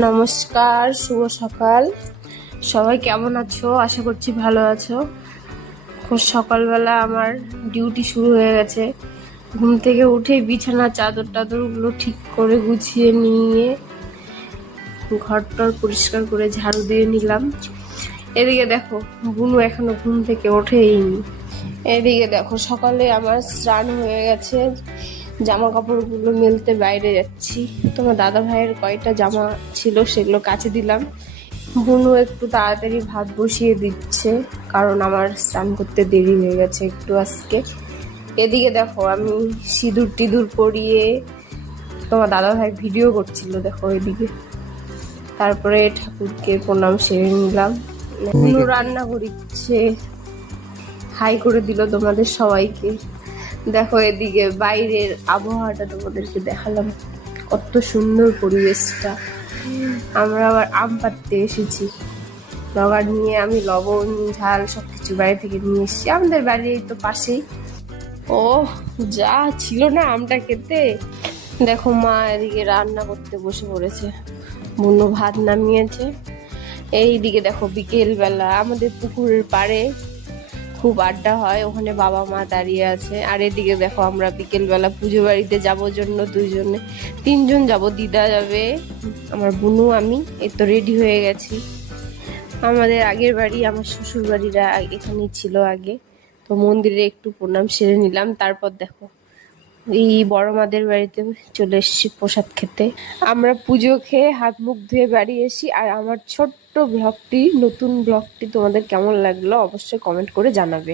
নমস্কার, শুভ সকাল। সবাই কেমন আছো? আশা করছি ভালো আছো। সকালবেলা আমার ডিউটি শুরু হয়ে গেছে। ঘুম থেকে উঠে বিছানা চাদর টাদরগুলো ঠিক করে গুছিয়ে নিয়ে ঘরটর পরিষ্কার করে ঝাড়ু দিয়ে নিলাম। এদিকে দেখো, বুনু এখনো ঘুম থেকে ওঠেইনি। এদিকে দেখো, সকালে আমার স্নান হয়ে গেছে, জামা কাপড়গুলো মেলতে বাইরে যাচ্ছি। তোমার দাদা ভাইয়ের কয়টা জামা ছিল সেগুলো কাচে দিলাম। বুনু একটু তাড়াতাড়ি ভাত বসিয়ে দিচ্ছে, কারণ আমার স্নান করতে দেরি হয়ে গেছে একটু আজকে। এদিকে দেখো, আমি সিঁদুর টিঁদুর পরিয়ে তোমার দাদা ভাই ভিডিও করছিল, দেখো এদিকে। তারপরে ঠাকুরকে প্রণাম সেরে নিলাম। বুনু রান্না করছে, হাই করে দিল তোমাদের সবাইকে। দেখো এদিকে বাইরের আবহাওয়াটা তোমাদেরকে দেখালাম, কত সুন্দর পরিবেশটা। আমরা আবার আম পাড়তে এসেছি, লগার নিয়ে আমি লবণ ঝাল সবকিছু বাড়ি থেকে নিয়ে এসেছি। আমাদের বাড়ির এই তো পাশেই। ও যা ছিল না আমটা খেতে। দেখো মা এদিকে রান্না করতে বসে পড়েছে, বুনু ভাত নামিয়েছে। এইদিকে দেখো, বিকেল বেলা আমাদের পুকুরের পাড়ে খুব আড্ডা হয়, ওখানে বাবা মা দাঁড়িয়ে আছে। আর এদিকে দেখো, আমরা বিকেল বেলা পুজো বাড়িতে যাবো জন্য তিনজন যাব। দিদা যাবে, আমার বুনু, আমি। এই তো রেডি হয়ে গেছি। আমাদের আগের বাড়ি, আমার শ্বশুর বাড়িরা এখানেই ছিল আগে, তো মন্দিরে একটু প্রণাম সেরে নিলাম। তারপর দেখো, এই বড় মাদের বাড়িতে চলে এসেছি প্রসাদ খেতে। আমরা পুজো খেয়ে হাত মুখ ধুয়ে বাড়ি এসি। আর আমার ছোট্ট ব্লগটি, নতুন ব্লগটি তোমাদের কেমন লাগলো অবশ্যই কমেন্ট করে জানাবে।